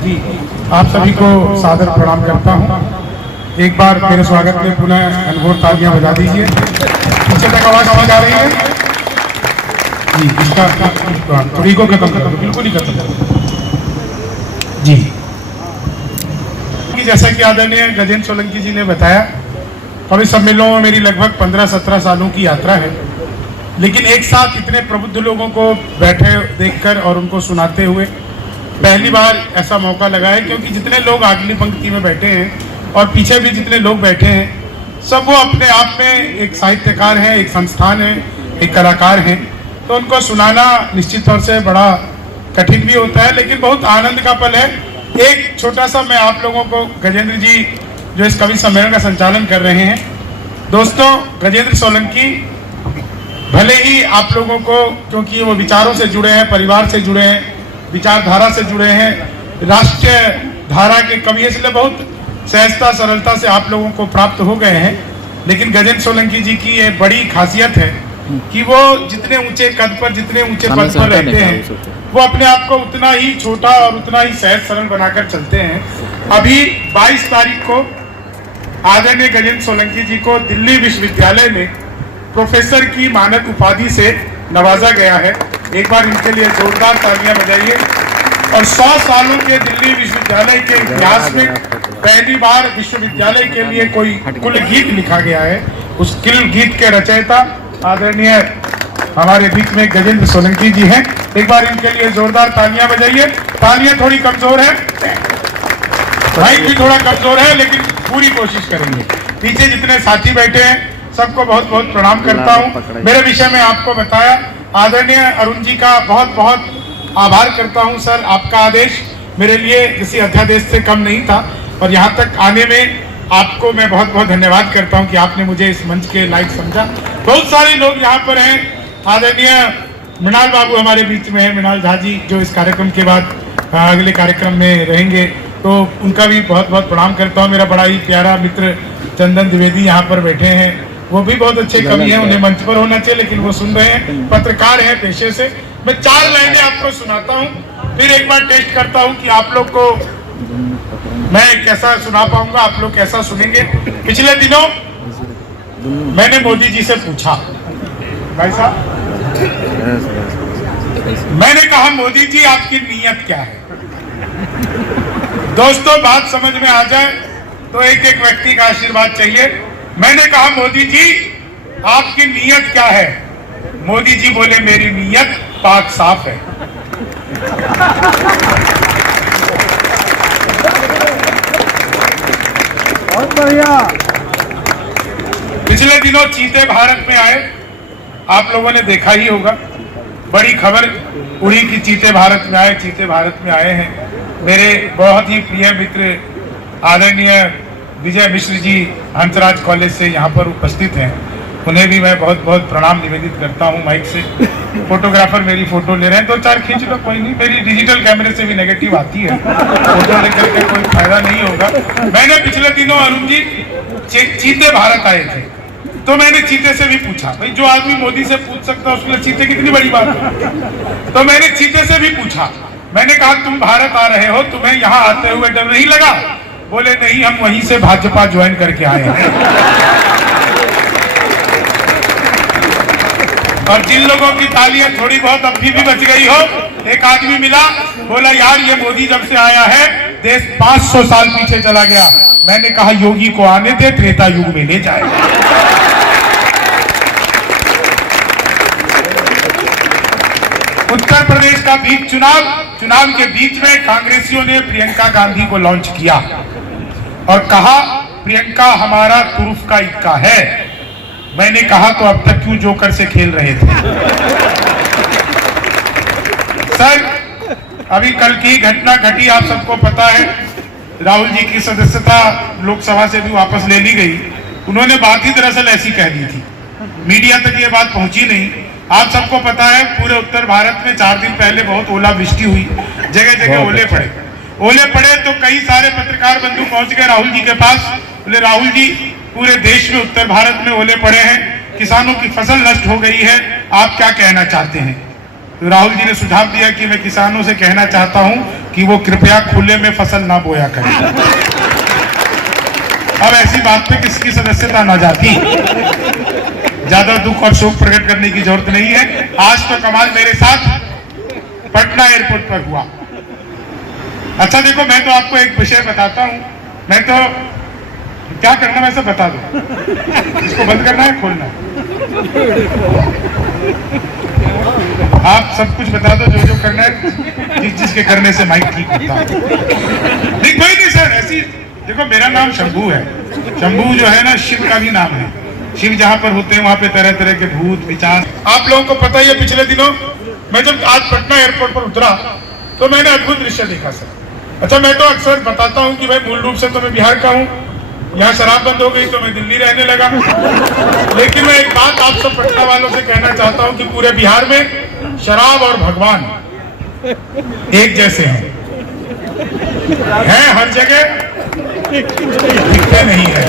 जी, आप सभी को सादर प्रणाम करता हूँ। एक बार मेरे स्वागत में पुनः अनघोर तालियां बजा दीजिए। पीछे तक आवाज आ रही है जी। इसका थोड़ी को खत्म कर दो, बिल्कुल ही खत्म कर दो जी। जैसा कि आदरणीय गजेंद्र सोलंकी जी ने बताया, कवि सम्मेलनों में मेरी लगभग 15-17 सालों की यात्रा है, लेकिन एक साथ इतने प्रबुद्ध लोगों को बैठे देखकर और उनको सुनाते हुए पहली बार ऐसा मौका लगा है, क्योंकि जितने लोग अगली पंक्ति में बैठे हैं और पीछे भी जितने लोग बैठे हैं, सब वो अपने आप में एक साहित्यकार हैं, एक संस्थान है, एक कलाकार हैं। तो उनको सुनाना निश्चित तौर से बड़ा कठिन भी होता है, लेकिन बहुत आनंद का पल है। एक छोटा सा मैं आप लोगों को, गजेंद्र जी जो इस कवि सम्मेलन का संचालन कर रहे हैं, दोस्तों गजेंद्र सोलंकी भले ही आप लोगों को, क्योंकि वो विचारों से जुड़े हैं, परिवार से जुड़े हैं, विचारधारा से जुड़े हैं, राष्ट्रीय धारा के कवि, इसलिए बहुत सहजता सरलता से आप लोगों को प्राप्त हो गए हैं। लेकिन गजेंद्र सोलंकी जी की ये बड़ी खासियत है कि वो जितने ऊंचे कद पर, जितने ऊंचे पद पर रहते हैं, वो अपने आप को उतना ही छोटा और उतना ही सहज सरल बनाकर चलते हैं। अभी 22 तारीख को आदरणीय गजेंद्र सोलंकी जी को दिल्ली विश्वविद्यालय में प्रोफेसर की मानद उपाधि से नवाजा गया है। एक बार इनके लिए जोरदार तालियां बजाइए। और 100 सालों के दिल्ली विश्वविद्यालय के इतिहास में पहली बार विश्वविद्यालय के लिए कोई कुल गीत लिखा गया है। उस कुल गीत के रचयिता आदरणीय हमारे बीच में गजेंद्र सोलंकी जी हैं। एक बार इनके लिए जोरदार तालियां बजाइए। तालियां थोड़ी कमजोर है, माइक भी थोड़ा कमजोर है, लेकिन पूरी कोशिश करेंगे। पीछे जितने साथी बैठे हैं सबको बहुत बहुत प्रणाम करता हूं। मेरे विषय में आपको बताया, आदरणीय अरुण जी का बहुत बहुत आभार करता हूं। सर, आपका आदेश मेरे लिए किसी अध्यादेश से कम नहीं था, और यहाँ तक आने में आपको मैं बहुत बहुत धन्यवाद करता हूं कि आपने मुझे इस मंच के लायक समझा। बहुत सारे लोग यहाँ पर हैं। आदरणीय मृणाल बाबू हमारे बीच में है, मृणाल झा जी, जो इस कार्यक्रम के बाद अगले कार्यक्रम में रहेंगे, तो उनका भी बहुत बहुत प्रणाम करता हूँ। मेरा बड़ा ही प्यारा मित्र चंदन द्विवेदी यहाँ पर बैठे हैं, वो भी बहुत अच्छे कवि हैं, उन्हें मंच पर होना चाहिए, लेकिन वो सुन रहे हैं, पत्रकार हैं पेशे से। मैं 4 लाइनें आपको सुनाता हूँ, फिर एक बार टेस्ट करता हूँ कि आप लोग को मैं कैसा सुना पाऊंगा, आप लोग कैसा सुनेंगे। पिछले दिनों मैंने मोदी जी से पूछा, भाई साहब, मैंने कहा मोदी जी आपकी नीयत क्या है। दोस्तों, बात समझ में आ जाए तो एक एक व्यक्ति का आशीर्वाद चाहिए। मैंने कहा मोदी जी आपकी नीयत क्या है। मोदी जी बोले मेरी नीयत पाक साफ है। बहुत बढ़िया। पिछले दिनों चीते भारत में आए, आप लोगों ने देखा ही होगा, बड़ी खबर उड़ी कि चीते भारत में आए, चीते भारत में आए हैं। मेरे बहुत ही प्रिय मित्र आदरणीय विजय मिश्र जी हंसराज कॉलेज से यहाँ पर उपस्थित हैं, उन्हें भी मैं बहुत बहुत प्रणाम निवेदित करता हूँ। माइक से फोटोग्राफर मेरी फोटो ले रहे हैं, 2-4 खींच लो, कोई नहीं, मेरी डिजिटल कैमरे से भी नेगेटिव आती है, फोटो लेकर के कोई फायदा नहीं होगा। मैंने पिछले दिनों अरुण जी चीते भारत आए थे, तो मैंने चीते से भी पूछा, भाई जो आदमी मोदी से पूछ सकता है उसके लिए चीते कितनी बड़ी बात है। तो मैंने चीते से भी पूछा, मैंने कहा तुम भारत आ रहे हो, तुम्हें यहाँ आते हुए डर नहीं लगा। बोले नहीं, हम वहीं से भाजपा ज्वाइन करके आए हैं। और जिन लोगों की तालियां थोड़ी बहुत अभी भी बच गई हो, एक आदमी मिला, बोला यार ये मोदी जब से आया है देश 500 साल पीछे चला गया। मैंने कहा योगी को आने दे, त्रेता युग में ले जाए। उत्तर प्रदेश का बीच चुनाव के बीच में कांग्रेसियों ने प्रियंका गांधी को लॉन्च किया और कहा प्रियंका हमारा तुरुफ का इक्का है। मैंने कहा तो अब तक क्यों जोकर से खेल रहे थे। सर, अभी कल की घटना घटी, आप सबको पता है, राहुल जी की सदस्यता लोकसभा से भी वापस ले ली गई। उन्होंने बात ही दरअसल ऐसी कह दी थी, मीडिया तक ये बात पहुंची नहीं। आप सबको पता है पूरे उत्तर भारत में 4 दिन पहले बहुत ओलावृष्टि हुई, जगह जगह ओले पड़े तो कई सारे पत्रकार बंधु पहुंच गए राहुल जी के पास। बोले राहुल जी, पूरे देश में उत्तर भारत में ओले पड़े हैं, किसानों की फसल नष्ट हो गई है, आप क्या कहना चाहते हैं। तो राहुल जी ने सुझाव दिया कि मैं किसानों से कहना चाहता हूं कि वो कृपया खुले में फसल ना बोया करें। अब ऐसी बात पे किसकी सदस्यता ना जाती, ज्यादा दुख और शोक प्रकट करने की जरूरत नहीं है। आज तो कमाल मेरे साथ पटना एयरपोर्ट पर हुआ। अच्छा देखो, मैं तो आपको एक विषय बताता हूं, मैं तो क्या करना मैं सब बता दूं, इसको बंद करना है खोलना है, आप सब कुछ बता दो, जो जो करना है, जिसके करने से माइक ठीक होता है। नहीं कोई नहीं सर, ऐसी देखो मेरा नाम शंभू है, शंभू जो है ना शिव का भी नाम है, शिव जहां पर होते हैं वहां पे तरह तरह के भूत विचार। आप लोगों को पता ही है, पिछले दिनों मैं जब आज पटना एयरपोर्ट पर उतरा तो मैंने अद्भुत दृश्य देखा सर। अच्छा मैं तो अक्सर बताता हूं कि भाई मूल रूप से तो मैं बिहार का हूं, यहाँ शराब बंद हो गई तो मैं दिल्ली रहने लगा, लेकिन मैं एक बात आप सब पटना वालों से कहना चाहता हूं कि पूरे बिहार में शराब और भगवान एक जैसे हैं हर जगह, दिखते नहीं है।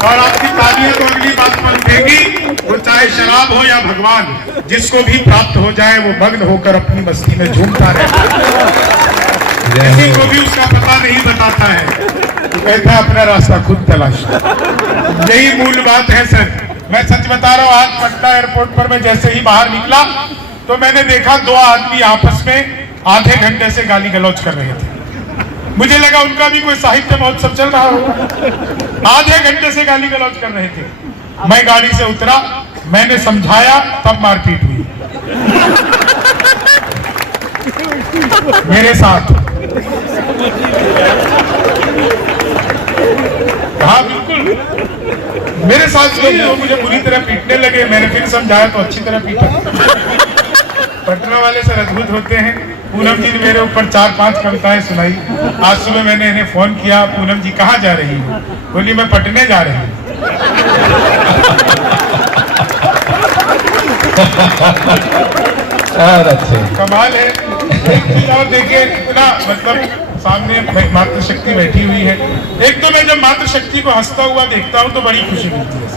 और आपकी तालियां तो अगली बात पर उठेगी, वो चाहे शराब हो या भगवान, जिसको भी प्राप्त हो जाए वो मग्न होकर अपनी मस्ती में झूमता रहता, किसी को भी उसका पता नहीं बताता है, तो कहता है अपना रास्ता खुद तलाश। यही मूल बात है सर। मैं सच बता रहा हूँ, आज पटना एयरपोर्ट पर मैं जैसे ही बाहर निकला तो मैंने देखा दो आदमी आपस में आधे घंटे से गाली गलौज कर रहे थे। मुझे लगा उनका भी कोई साहित्य महोत्सव चल रहा होगा, आधे घंटे से गाली गलौज कर रहे थे। मैं गाड़ी से उतरा, मैंने समझाया, तब मारपीट हुई मेरे साथ। हाँ बिल्कुल, मेरे साथ लोग मुझे बुरी तरह पीटने लगे, मैंने फिर समझाया तो अच्छी तरह पीटा। पटना वाले सर अद्भुत होते हैं। पूनम जी ने मेरे ऊपर 4-5 कविताएं सुनाई। आज सुबह मैंने इन्हें फोन किया, पूनम जी कहाँ जा रही हूँ? बोली मैं पटने जा रही हूँ। कमाल है। और देखिए इतना मतलब सामने मातृशक्ति बैठी हुई है। एक तो मैं जब मातृशक्ति को हंसता हुआ देखता हूँ तो बड़ी खुशी मिलती है,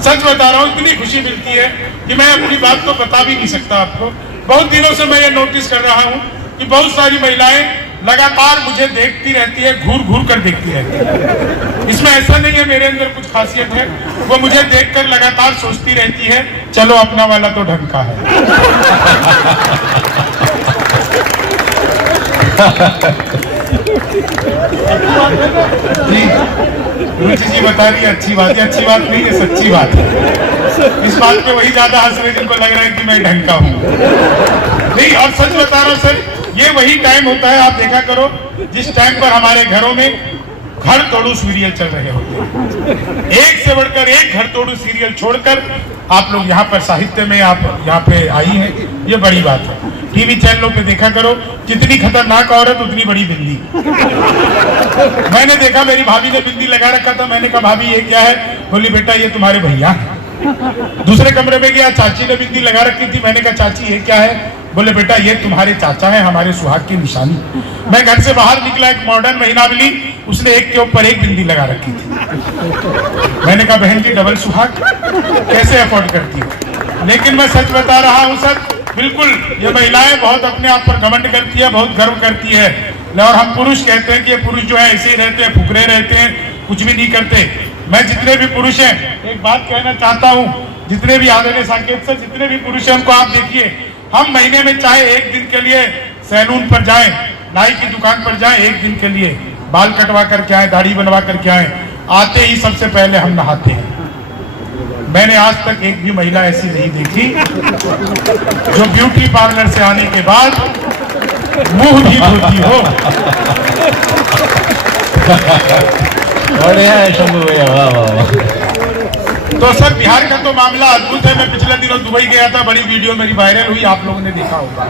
सच बता रहा हूँ, इतनी खुशी मिलती है कि मैं अपनी बात तो बता भी नहीं सकता आपको। बहुत दिनों से मैं ये नोटिस कर रहा हूँ कि बहुत सारी महिलाएं लगातार मुझे देखती रहती है, घूर घूर कर देखती रहती है। इसमें ऐसा नहीं है मेरे अंदर कुछ खासियत है, वो मुझे देखकर लगातार सोचती रहती है चलो अपना वाला तो ढंग का है। जी रुचि जी बता रही है अच्छी बात है, अच्छी बात नहीं है, सच्ची बात है। इस बात पे वही ज्यादा हंस रहे जिनको लग रहा है कि मैं ढंग का हूँ। नहीं, और सच बता रहा हूँ सर, ये वही टाइम होता है, आप देखा करो, जिस टाइम पर हमारे घरों में घर तोड़ू सीरियल चल रहे होते हैं। एक से बढ़कर एक घर तोड़ू सीरियल छोड़कर आप लोग यहाँ पर साहित्य में आप यहाँ पे आई हैं, ये बड़ी बात है। टीवी चैनलों पे देखा करो, जितनी खतरनाक औरत उतनी बड़ी बिंदी। मैंने देखा मेरी भाभी ने बिंदी लगा रखा था, मैंने कहा भाभी ये क्या है? बोली बेटा ये तुम्हारे भैया। दूसरे कमरे में गया, चाची ने बिंदी लगा रखी थी, मैंने कहा चाची ये क्या है? बोले बेटा ये तुम्हारे चाचा है, हमारे सुहाग की निशानी। मैं घर से बाहर निकला, एक मॉडर्न महीना मिली, उसने एक के ऊपर एक बिंदी लगा रखी थी। मैंने कहा बहन की डबल सुहाग कैसे अफोर्ड करती हो? लेकिन मैं सच बता रहा हूँ सर, बिल्कुल ये महिलाएं बहुत अपने आप पर घमंड करती है, बहुत गर्व करती है। और हम पुरुष कहते हैं कि ये पुरुष जो है ऐसे ही रहते हैं, फुकरे रहते हैं, कुछ भी नहीं करते। मैं जितने भी पुरुष हैं एक बात कहना चाहता हूँ, जितने भी आदरणीय साकेत सर, जितने भी पुरुष हैं उनको आप देखिए, हम महीने में चाहे एक दिन के लिए सैलून पर जाएं, नाई की दुकान पर जाएं, एक दिन के लिए बाल कटवा करके आए, दाढ़ी बनवा करके आए, आते ही सबसे पहले हम नहाते हैं। मैंने आज तक एक भी महिला ऐसी नहीं देखी जो ब्यूटी पार्लर से आने के बाद मुंह भी धोती हो। बढ़िया है शंभू भैया, वाह वाह। तो सर बिहार का तो मामला अद्भुत है। मैं पिछले दिनों दुबई गया था, बड़ी वीडियो मेरी वायरल हुई, आप लोगों ने देखा होगा।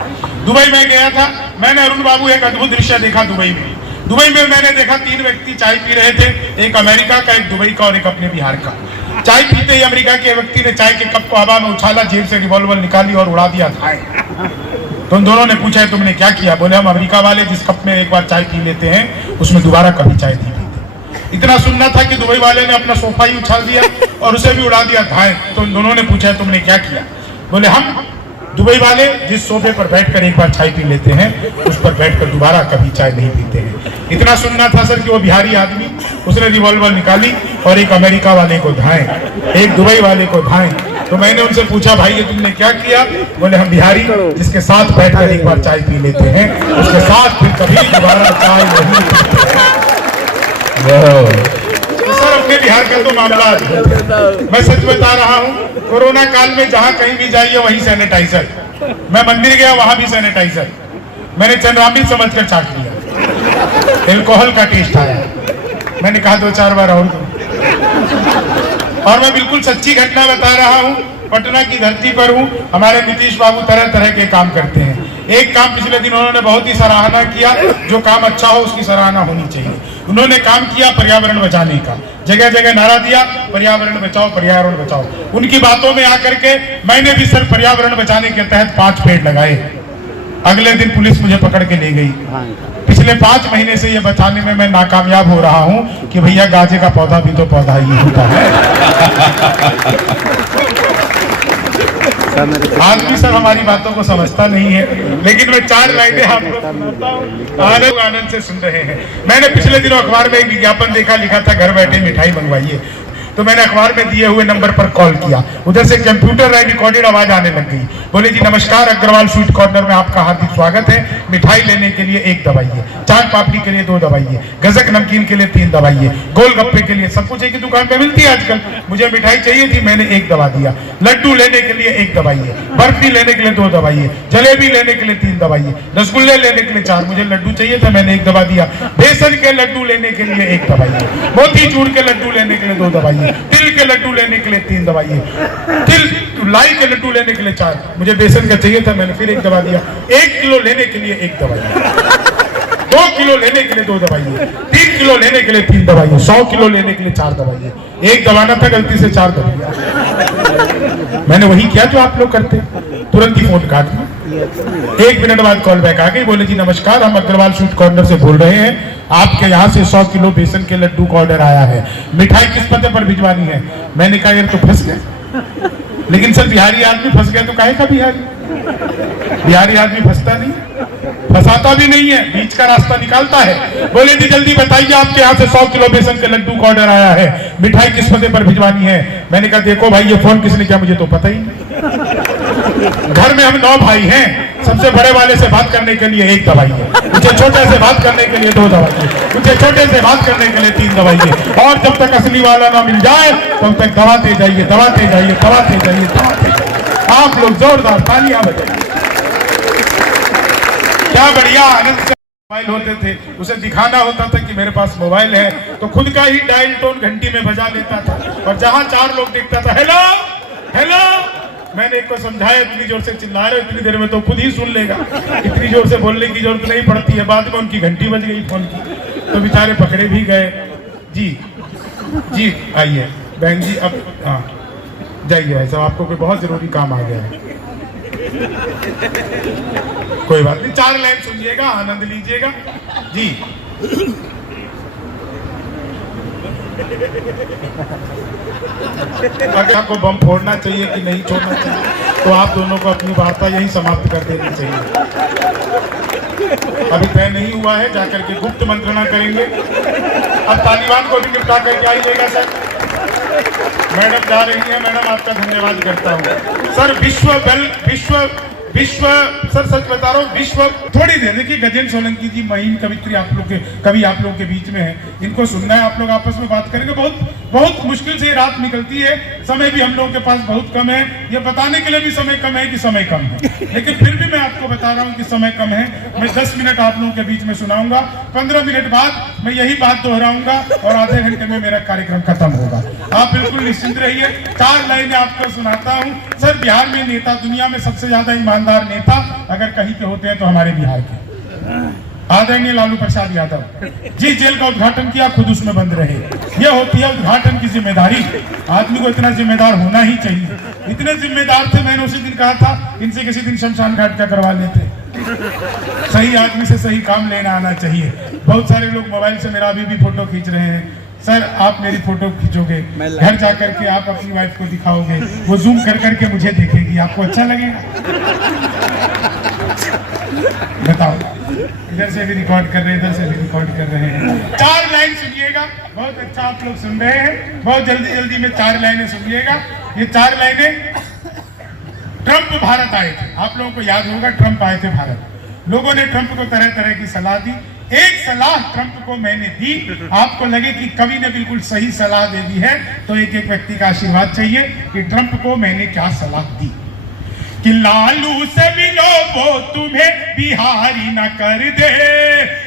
दुबई में गया था, मैंने अरुण बाबू एक अद्भुत दृश्य देखा दुबई में। दुबई में मैंने देखा 3 व्यक्ति चाय पी रहे थे, एक अमेरिका का, एक दुबई का और एक अपने बिहार का। चाय पीते ही अमेरिका के व्यक्ति ने चाय के कप को हवा में उछाला, जेब से रिवॉल्वर निकाली और उड़ा दिया था। तो उन दोनों ने पूछा तुमने क्या किया? बोले हम अमेरिका वाले जिस कप में एक बार चाय पी लेते हैं उसमें दोबारा कभी चाय नहीं पीते। इतना सुनना था कि दुबई वाले ने अपना सोफा ही उछाल दिया और उसे भी उड़ा दिया धाए। तो उन दोनों ने पूछा तुमने क्या किया? बोले हम दुबई वाले जिस सोफे पर बैठकर एक बार चाय पी लेते हैं उस पर बैठकर दोबारा कभी चाय नहीं पीते हैं। इतना सुनना था सर कि वो बिहारी आदमी, उसने रिवॉल्वर निकाली और एक अमेरिका वाले को धाए, एक दुबई वाले को धाए। तो मैंने उनसे पूछा भाई ये तुमने क्या किया? बोले हम बिहारी जिसके साथ बैठकर एक बार चाय पी लेते हैं उसके साथ फिर कभी दोबारा चाय नहीं पीते हैं। तो सर अपने बिहार का तो मामला मैं सच बता रहा हूँ, कोरोना काल में जहाँ कहीं भी जाइए वहीं सैनिटाइजर। मैं मंदिर गया वहां भी सैनिटाइजर। मैंने चंद्रामिल समझकर चाट लिया, एल्कोहल का टेस्ट आया। मैंने कहा 2-4 बार और दो। और मैं बिल्कुल सच्ची घटना बता रहा हूँ, पटना की धरती पर हूँ। हमारे नीतीश बाबू तरह तरह के काम करते हैं। एक काम पिछले दिन उन्होंने बहुत ही सराहना किया, जो काम अच्छा हो उसकी सराहना होनी चाहिए। उन्होंने काम किया पर्यावरण बचाने का, जगह जगह नारा दिया पर्यावरण बचाओ पर्यावरण बचाओ। उनकी बातों में आकर के मैंने भी सर पर्यावरण बचाने के तहत 5 पेड़ लगाए। अगले दिन पुलिस मुझे पकड़ के ले गई। पिछले 5 महीने से ये बचाने में मैं नाकामयाब हो रहा हूँ कि भैया गाजे का पौधा भी तो पौधा ही होता है। आदमी सर हमारी बातों को समझता नहीं है, लेकिन मैं 4 लाइनें आपको सुनाता हूँ, आनंद से सुन रहे हैं। मैंने पिछले दिनों अखबार में एक विज्ञापन देखा, लिखा था घर बैठे मिठाई मंगवाइए। तो मैंने अखबार में दिए हुए नंबर पर कॉल किया, उधर से कंप्यूटर रिकॉर्डेड आवाज आने लग गई। बोले जी नमस्कार, अग्रवाल स्वीट कॉर्नर में आपका हार्दिक स्वागत है। मिठाई लेने के लिए 1 दबाइए, चाट पापड़ी के लिए 2 दबाइए, गजक नमकीन के लिए 3 दबाइए, गोलगप्पे के लिए सब कुछ एक ही दुकान पे मिलती है आजकल। मुझे मिठाई चाहिए थी, मैंने 1 दबा दिया। लड्डू लेने के लिए 1 दबाइए, बर्फी लेने के लिए 2 दबाइए, जलेबी लेने के लिए 3 दबाइए, रसगुल्ले लेने के लिए 4। मुझे लड्डू चाहिए था, मैंने 1 दबा दिया। बेसन के लड्डू लेने के लिए 1 दबाइए, मोतीचूर के लड्डू लेने के लिए 2 दबाइए, तिल के लड्डू लेने के लिए 3 दबाइए, लाई के लड्डू लेने के लिए 4। मुझे बेसन का चाहिए था, मैंने फिर 1 दबा दिया। 1 किलो लेने के लिए 1 दबाइए, 2 किलो लेने के लिए 2 दबाइए, 3 किलो लेने के लिए 3 दबाइए, 100 किलो लेने के लिए 4 दबाइए। 1 दबाना था, गलती से 4 दबाइए। मैंने वही किया जो आप लोग करते, तुरंत ही फोन काट दिया। 1 मिनट बाद कॉल बैक आ गई। बोले जी नमस्कार, हम अग्रवाल स्वीट कॉर्नर से बोल रहे हैं, आपके यहाँ से 100 किलो बेसन के लड्डू का ऑर्डर आया है, मिठाई किस पते पर भिजवानी है? मैंने कहा यार तो फंस गए, लेकिन सर बिहारी आदमी फंस गया तो काहे का बिहारी आदमी फंसता नहीं, फंसाता भी नहीं है, बीच का रास्ता निकालता है। बोले जी जल्दी बताइए, आपके यहाँ से 100 किलो बेसन के लड्डू का ऑर्डर आया है, मिठाई किस पते पर भिजवानी है? मैंने कहा देखो भाई ये फोन किसने किया मुझे तो पता ही नहीं। घर में हम 9 भाई हैं, सबसे बड़े वाले से बात करने के लिए 1 दबाइए, मुझे छोटे से बात करने के लिए 2 दबाइए, मुझे छोटे से बात करने के लिए 3 दबाइए, और जब तक असली वाला ना मिल जाए तब तक दबाते जाइए दबाते जाइए दबाते जाइए दबाते जाइए। आप लोग जोरदार तालियां बजाइए। क्या बढ़िया आनंद से मोबाइल होते थे, उसे दिखाना होता था कि मेरे पास मोबाइल है, तो खुद का ही डायल टोन घंटी में बजा लेता था, और जहां 4 लोग दिखता था हेलो हेलो। मैंने एक को समझाया, इतनी जोर से चिल्ला रहे हो, इतनी देर में तो खुद ही सुन लेगा, इतनी जोर से बोलने की जरूरत नहीं पड़ती है। बाद में उनकी घंटी बज गई फोन की, तो बेचारे पकड़े भी गए। जी जी आइए बहन जी, अब हाँ जाइए भाई साहब, आपको कोई बहुत जरूरी काम आ गया है। कोई बात नहीं, 4 लाइन सुनिएगा, आनंद लीजिएगा जी। अगर आपको बम फोड़ना चाहिए कि नहीं छोड़ना चाहिए, तो आप दोनों को अपनी वार्ता यही समाप्त कर देनी चाहिए। अभी तय नहीं हुआ है, जाकर के गुप्त मंत्रणा करेंगे। अब तालिबान को भी निपटा करके आइएगा सर। मैडम जा रही है, मैडम आपका धन्यवाद करता हूँ सर। विश्व सर सच बता रहा हूँ, विश्व थोड़ी देर देखिए, गजेंद्र सोलंकी जी महीन कवि आप लोग के बीच में है, इनको सुनना है, आप लोग आपस में बात करेंगे। बहुत मुश्किल से रात निकलती है, समय भी हम लोगों के पास बहुत कम है, ये बताने के लिए भी समय कम है कि समय कम है, लेकिन फिर भी मैं आपको बता रहा हूँ कि समय कम है। मैं 10 मिनट आप लोगों के बीच में सुनाऊंगा, 15 मिनट बाद मैं यही बात दोहराऊंगा और आधे घंटे में मेरा कार्यक्रम खत्म होगा। आप बिल्कुल निश्चिंत रहिए। 4 लाइनें आपको सुनाता हूँ सर। बिहार में नेता, दुनिया में सबसे ज्यादा ईमानदार नेता अगर कहीं पे होते हैं तो हमारे बिहार के आदरणीय लालू प्रसाद यादव जी। जेल का उद्घाटन किया, खुद उसमें बंद रहे। यह होती है उद्घाटन की जिम्मेदारी। आदमी को इतना जिम्मेदार होना ही चाहिए। इतने जिम्मेदार थे, मैंने उसी दिन कहा था इनसे किसी दिन शमशान घाट का करवा लेते। सही आदमी से सही काम लेना आना चाहिए। बहुत सारे लोग मोबाइल से मेरा अभी भी फोटो खींच रहे हैं, सर आप मेरी फोटो खींचोगे, घर जाकर के आप अपनी वाइफ को दिखाओगे, वो जूम कर करके मुझे देखेगी, आपको अच्छा लगेगा? बताओ। इधर से भी रिकॉर्ड कर रहे हैं, इधर से भी रिकॉर्ड कर रहे हैं। 4 लाइन सुनिएगा, बहुत अच्छा आप लोग सुन रहे हैं, बहुत जल्दी जल्दी में 4 लाइनें सुनिएगा। ये 4 लाइनें, ट्रंप भारत आए थे, आप लोगों को याद होगा ट्रंप आए थे भारत, लोगों ने ट्रंप को तरह तरह की सलाह दी। एक सलाह ट्रंप को मैंने दी, आपको लगे कि कवि ने बिल्कुल सही सलाह दे दी है तो एक एक व्यक्ति का आशीर्वाद चाहिए कि ट्रंप को मैंने क्या सलाह दी। कि लालू से मिलो वो तुम्हें बिहारी न कर दे,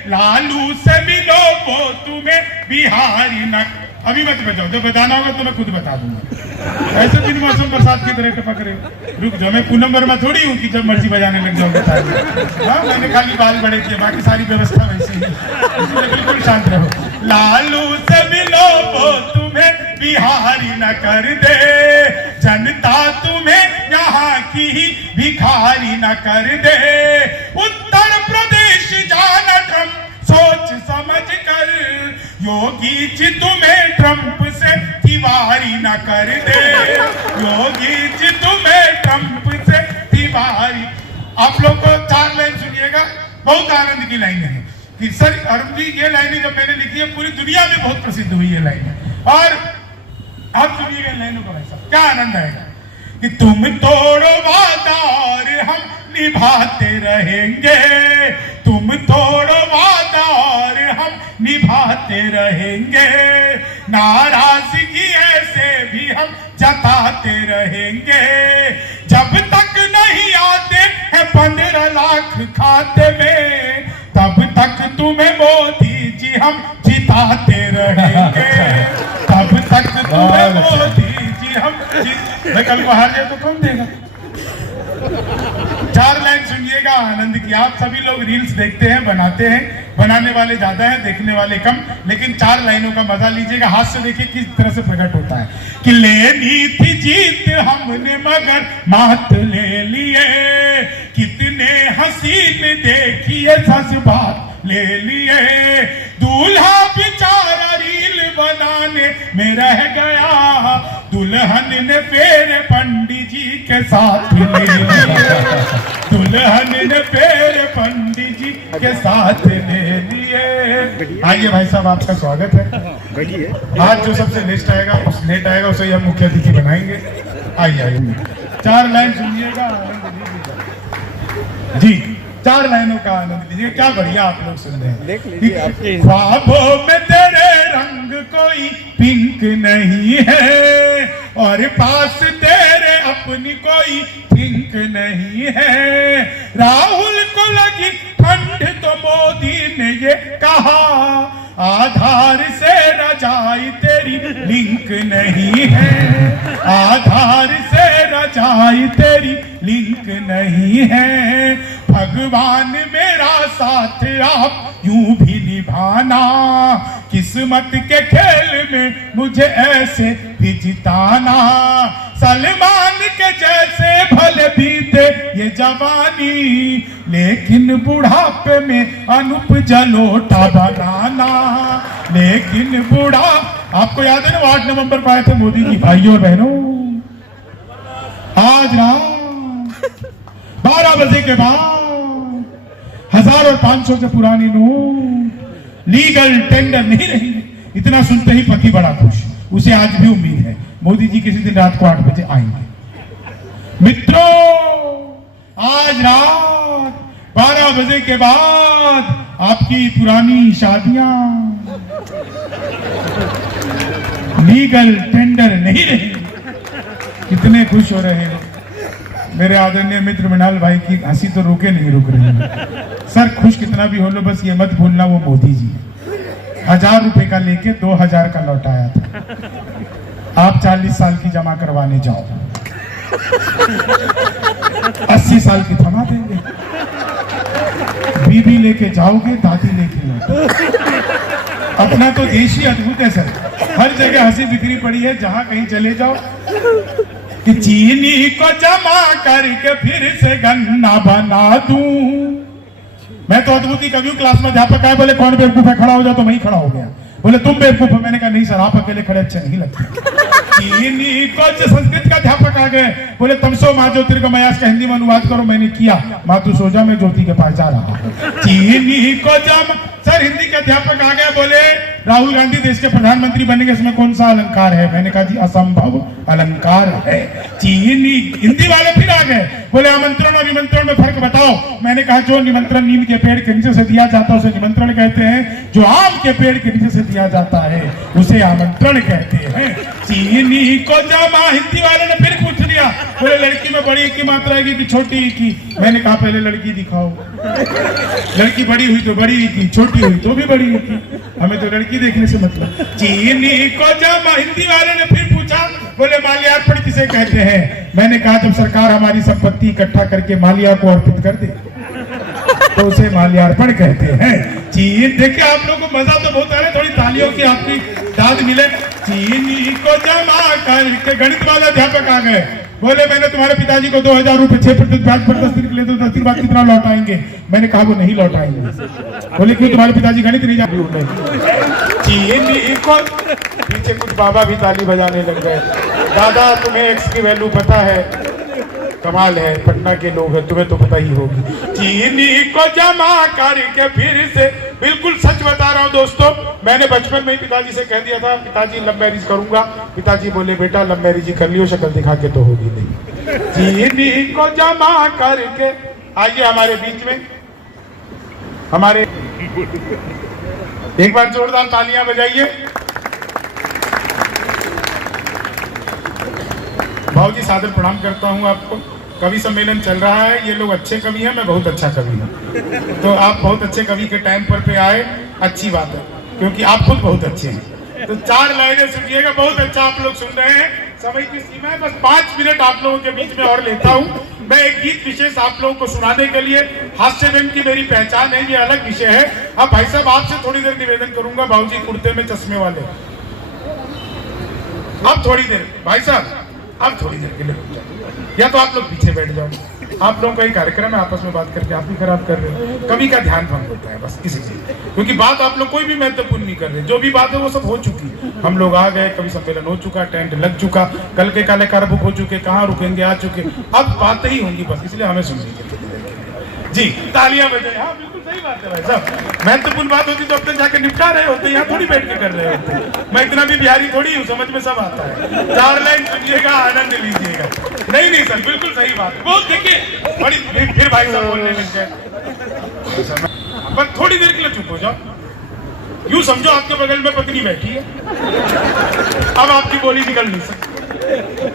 लालू से मिलो वो तुम्हें बिहारी न। अभी मत बजाओ, जब बताना होगा तो मैं खुद बता दूंगा। ऐसे बिन मौसम बरसात की तरह टपक रहे हो, रुक जाओ, मैं पूनम वर्मा थोड़ी हूँ कि जब मर्जी बजाने लग जाओ बता। हाँ, मैंने खाली बाल बड़े किए, बाकी सारी व्यवस्था वैसी है, इसलिए बिल्कुल शांत रहो। लालू से मिलो वो तुम्हें बिहारी न कर दे, जनता तुम्हें यहाँ की ही भिखारी न कर दे। उत्तर प्रदेश जाना ट्रंप सोच समझ कर, योगी जी तुम्हें ट्रंप से तिवारी न कर दे, योगी जी तुम्हें ट्रंप से तिवारी। आप लोग को 4 लाइन सुनिएगा, बहुत आनंद की लाइन है कि सर अरुण जी ये लाइनें जब मैंने लिखी है पूरी दुनिया में बहुत प्रसिद्ध हुई है लाइनें। और आप सुनिएगा लाइनों का भाई साहब, क्या आनंद आएगा कि तुम तोड़ो वादा और हम निभाते रहेंगे, तुम तोड़ो वादा और हम निभाते रहेंगे, नाराजगी ऐसे भी हम जताते रहेंगे, जब तक नहीं आते हैं 15 लाख खाते में, तब तक तुम्हें मोदी जी हम जिताते रहेंगे, तब तक तुम्हें मोदी जी हम मैं कल बाहर जाए तो कौन देगा? 4 लाइन सुनिएगा आनंद की। आप सभी लोग रील्स देखते हैं, बनाते हैं, बनाने वाले ज्यादा हैं, देखने वाले कम, लेकिन 4 लाइनों का मजा लीजिएगा। हाथ से देखिए किस तरह से प्रकट होता है कि लेनी थी जीत हमने मगर मात ले लिए, कितने हसीन देखिए जज्बात ले लिए, दूल्हा बेचारा रील बनाने में रह गया, दुल्हन ने फेरे पंडित जी के साथ ले लिए, दुल्हन ने फेरे पंडित जी के साथ ले लिए। आइए भाई साहब, आपका स्वागत है। आज जो सबसे लेट आएगा उसे हम मुख्य अतिथि बनाएंगे। आइए 4 लाइन सुनिएगा, जी 4 लाइनों का आनंद लीजिए। क्या बढ़िया आप लोग सुन रहे हैं। देख लीजिए आपके ख्वाबों में तेरे रंग कोई पिंक नहीं है, और पास तेरे अपनी कोई पिंक नहीं है, राहुल को लगी ठंड तो मोदी ने ये कहा, आधार से रजाई तेरी लिंक नहीं है, आधार से रजाई तेरी लिंक नहीं है, भगवान मेरा साथ आप यूं भी निभाना, किस्मत के खेल में मुझे ऐसे भी जिताना, सलमान के जैसे भले बीते ये जवानी, लेकिन बुढ़ापे में अनूप जलोटा बनाना, लेकिन बुढ़ा। आपको याद है ना 8 नवंबर पर आए थे मोदी जी। भाइयों और बहनों, आज रात 12 बजे के बाद 1000 और 500 से पुरानी नोट लीगल टेंडर नहीं रहेंगे। इतना सुनते ही पति बड़ा खुश। उसे आज भी उम्मीद है मोदी जी किसी दिन रात को 8 बजे आएंगे। मित्रों, आज रात 12 बजे के बाद आपकी पुरानी शादियां लीगल टेंडर नहीं रहेंगी। कितने खुश हो रहे हैं मेरे आदरणीय मित्र मृणाल भाई की हंसी तो रोके नहीं रुक रही है। सर खुश कितना भी हो लो, बस ये मत भूलना वो मोदी जी 1000 रुपए का लेके 2000 का लौटाया था। आप 40 साल की जमा करवाने जाओ, 80 साल की थमा देंगे। बीबी लेके जाओगे, दादी लेके लौटो। अपना तो देश ही अद्भुत है सर, हर जगह हंसी बिक्री पड़ी है। जहां कहीं चले जाओ कि चीनी को जमा करके फिर से गन्ना बना दूं। मैं तो अद्भुत ही कभी क्लास में अध्यापक आए, बोले कौन बेवकूफ है, खड़ा हो जा, तो मैं ही खड़ा हो गया। बोले तुम बेवकूफ हो। मैंने कहा नहीं सर, आप अकेले खड़े अच्छे नहीं लगते। चीनी को संस्कृत का अध्यापक आ गए, बोले तमसो माँ ज्योतिर्गमयास का हिंदी में अनुवाद करो। मैंने किया, माँ तू सो जा, मैं ज्योति के पास जा रहा हूँ। चीनी को जम सर हिंदी के अध्यापक आ गए, बोले राहुल गांधी देश के प्रधानमंत्री बनेंगे, इसमें कौन सा अलंकार है? मैंने कहा जी असंभव अलंकार है। चीनी हिंदी वाले फिर आ गए, बोले आमंत्रण और निमंत्रण में फर्क बताओ। मैंने कहा जो निमंत्रण नीम के पेड़ के नीचे से दिया जाता है उसे निमंत्रण कहते हैं, जो आम के पेड़ के नीचे से दिया जाता है उसे आमंत्रण कहते हैं। चीनी को जमा हिंदी वाले ने फिर पूछ लिया, बोले लड़की में बड़ी की मात्रा है कि छोटी की? मैंने कहा पहले लड़की दिखाओ। लड़की बड़ी हुई तो बड़ी की, छोटी हुई तो भी बड़ी की, हमें तो लड़की देखने से मतलब। चीनी को जमा हिंदी वाले ने फिर पूछा, बोले माल्यार्पण किसे कहते हैं? मैंने कहा जब सरकार हमारी संपत्ति इकट्ठा करके माल्या को अर्पित कर दे तो उसे माल्यार्पण कहते हैं। चीन देखिए आप लोगों को मजा तो बहुत आ रहा है, थोड़ी तालियों की आपकी दाद मिले। चीनी को जमा करके गणित वाला अध्यापक आ गए, बोले मैंने तुम्हारे पिताजी को 2000 रुपए 6% ब्याज पर 10 दिन के लिए, तो 10 दिन बाद कितना लौटाएंगे? मैंने कहा वो नहीं लौटाएंगे। बोले क्यों, तुम्हारे पिताजी गणित नहीं जानते? चीनी को पीछे कुछ बाबा भी ताली बजाने लग गए। दादा तुम्हें एक्स की वैल्यू पता है? कमाल है, पटना के लोग हैं, तुम्हें तो पता ही होगी। चीनी को जमा करके फिर से, बिल्कुल सच बता रहा हूँ दोस्तों, मैंने बचपन में ही पिताजी से कह दिया था पिताजी लव मैरिज करूंगा। पिताजी बोले बेटा लव मैरिज ही कर लियो, शक्ल दिखा के तो होगी नहीं। चीनी को जमा करके आइए हमारे बीच में, हमारे एक बार जोरदार तालियां बजाइए। भाऊजी सादर प्रणाम करता हूं आपको। कवि सम्मेलन चल रहा है, ये लोग अच्छे कवि हैं, मैं बहुत अच्छा कवि हूँ, तो आप बहुत अच्छे कवि के टाइम पर पे आए, अच्छी बात है, क्योंकि आप खुद बहुत अच्छे हैं। तो 4 लाइनें सुनिएगा, बहुत अच्छा आप लोग सुन रहे हैं। समय की सीमा है, बस 5 मिनट आप लोगों के बीच में और लेता हूँ। मैं एक गीत विशेष आप लोगों को सुनाने के लिए, हास्य व्यंग की मेरी पहचान है, ये अलग विषय है। अब भाई साहब आपसे थोड़ी देर निवेदन करूंगा, भाऊजी कुर्ते में चश्मे वाले, अब थोड़ी देर भाई साहब आप थोड़ी देर के लिए रुक जाओ, या तो आप लोग पीछे बैठ जाओ। आप लोगों का ही कार्यक्रम है, आपस में बात करके आप भी खराब कर रहे हो। कवि का ध्यान भंग होता है बस किसी चीज, क्योंकि बात आप लोग कोई भी महत्वपूर्ण नहीं कर रहे। जो भी बात है वो सब हो चुकी, हम लोग आ गए, कवि सम्मेलन हो चुका, टेंट लग चुका, कल के काले कार बुक हो चुके, कहाँ रुकेंगे आ चुके, अब बातें ही होंगी बस, इसलिए हमें सुन लीजिए जी। तालियां बजाए, हाँ बिल्कुल सही बात है भाई साहब। महत्वपूर्ण बात होती तो अपने जाकर निपटा रहे होते, यहाँ थोड़ी बैठ के कर रहे होते। मैं इतना भी बिहारी थोड़ी हूँ, समझ में सब आता है। 4 लाइन सुनिएगा, आनंद लीजिएगा। नहीं सर बिल्कुल सही बात है, बहुत देखिए बड़ी फिर भाई साहब बोलने लग गए, बस थोड़ी देर के लिए चुप हो जाओ। यूं समझो आपके बगल में पत्नी बैठी है, अब आपकी बोली निकल नहीं सकती।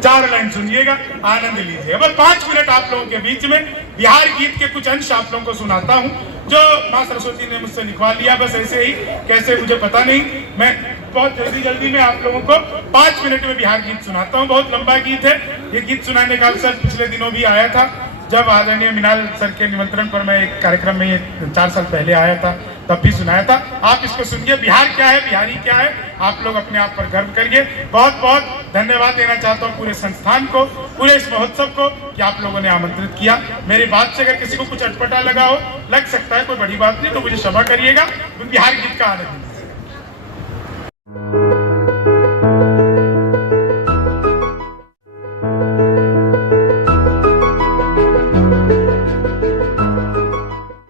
4 लाइन सुनिएगा, आनंद लीजिएगा। बस 5 मिनट आप लोगों के बीच में बिहार गीत के कुछ अंश आप लोगों को सुनाता हूं, जो माँ सरस्वती ने मुझसे लिखवा लिया, बस ऐसे ही, कैसे मुझे पता नहीं। मैं बहुत जल्दी में आप लोगों को 5 मिनट में बिहार गीत सुनाता हूं। बहुत लंबा गीत है, ये गीत सुनाने का अवसर पिछले दिनों भी आया था, जब आदरणीय मिनाल सर के निमंत्रण पर मैं एक कार्यक्रम में ये 4 साल पहले आया था, तब भी सुनाया था। आप इसको सुनिए, बिहार क्या है, बिहारी क्या है, आप लोग अपने आप पर गर्व करिए। बहुत बहुत धन्यवाद देना चाहता हूँ पूरे संस्थान को, पूरे इस महोत्सव को, कि आप लोगों ने आमंत्रित किया। मेरी बात से अगर किसी को कुछ अटपटा लगा हो, लग सकता है, कोई बड़ी बात नहीं, तो मुझे क्षमा करिएगा। बिहार गीत का आनंद